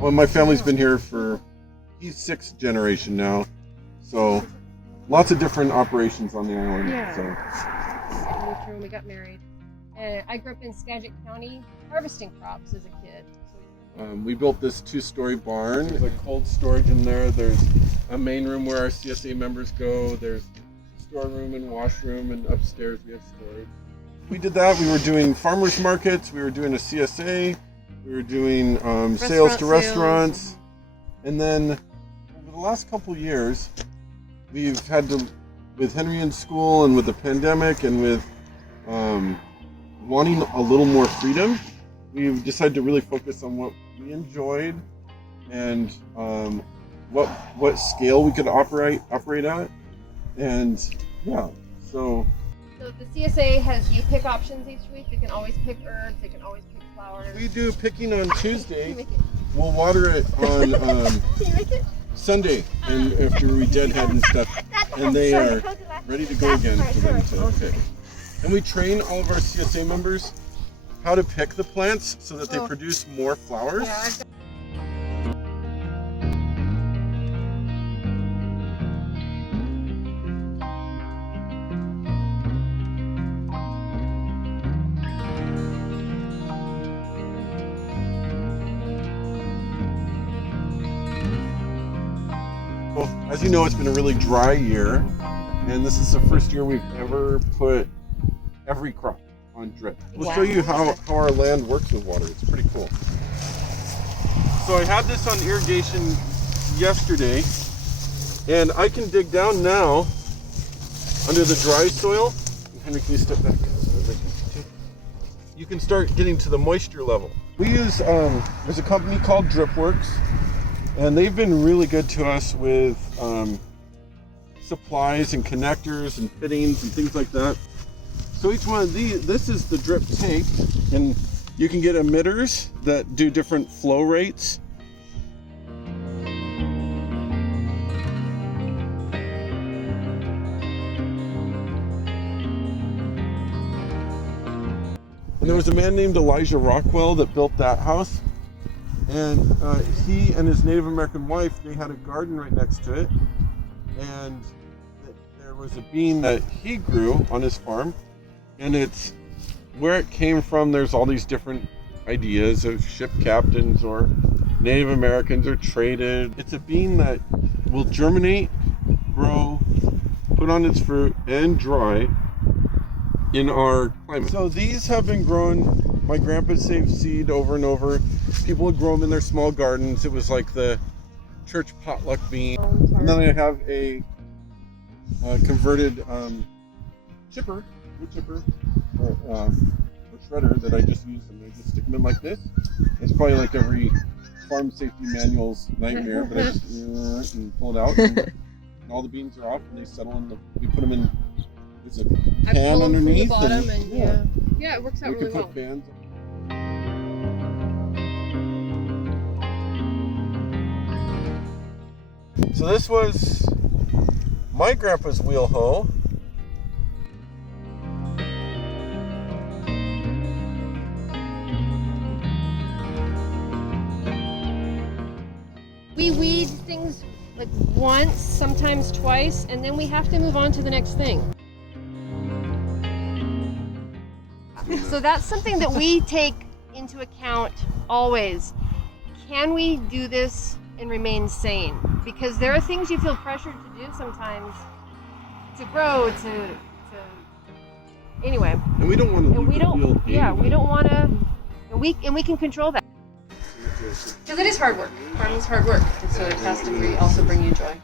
Well, my family's been here for, he's 6th generation now, so lots of different operations on the island. Yeah. So. We moved here when we got married. And I grew up in Skagit County harvesting crops as a kid. We built this 2-story barn. There's a cold storage in there. There's a main room where our CSA members go. There's storeroom and washroom, and upstairs we have storage. We did that. We were doing farmers markets. We were doing a CSA. We were doing sales to restaurants. And then over the last couple years, we've had to, with Henry in school and with the pandemic and with wanting a little more freedom, we've decided to really focus on what we enjoyed and what scale we could operate at. And yeah, so the CSA has you pick options each week. They can always pick herbs. They can always pick flowers. We do picking on Tuesday. We'll water it on Sunday, and after we deadhead and stuff, and they are ready to go again for them to pick. And we train all of our CSA members how to pick the plants so that they produce more flowers. Well, as you know, it's been a really dry year, and this is the first year we've ever put every crop on drip. We'll show you how our land works with water. It's pretty cool. So I had this on irrigation yesterday, and I can dig down now under the dry soil. Henry, can you step back? You can start getting to the moisture level. We use, there's a company called DripWorks, and they've been really good to us with supplies and connectors and fittings and things like that. So each one of these, this is the drip tank, and you can get emitters that do different flow rates. And there was a man named Elijah Rockwell that built that house. And he and his Native American wife, they had a garden right next to it. And there was a bean that he grew on his farm. And it's where it came from. There's all these different ideas of ship captains or Native Americans or traded. It's a bean that will germinate, grow, put on its fruit, and dry in our climate. So these have been grown. My grandpa saved seed over and over. People would grow them in their small gardens. It was like the church potluck bean. And then I have a converted chipper or shredder that I just use, and I just stick them in like this. It's probably like every farm safety manual's nightmare, but I just and pull it out, and all the beans are off, and they settle in we put them in. There's a pan underneath. From the bottom, and yeah, it works out really well. We can put fans. So this was my grandpa's wheel hoe. We weed things like once, sometimes twice, and then we have to move on to the next thing. So that's something that we take into account always. Can we do this and remain sane? Because there are things you feel pressured to do sometimes to grow, to anyway. And we don't want to. We don't want to. And we can control that. Because it is hard work. Farming is hard work, and so it has to also bring you joy.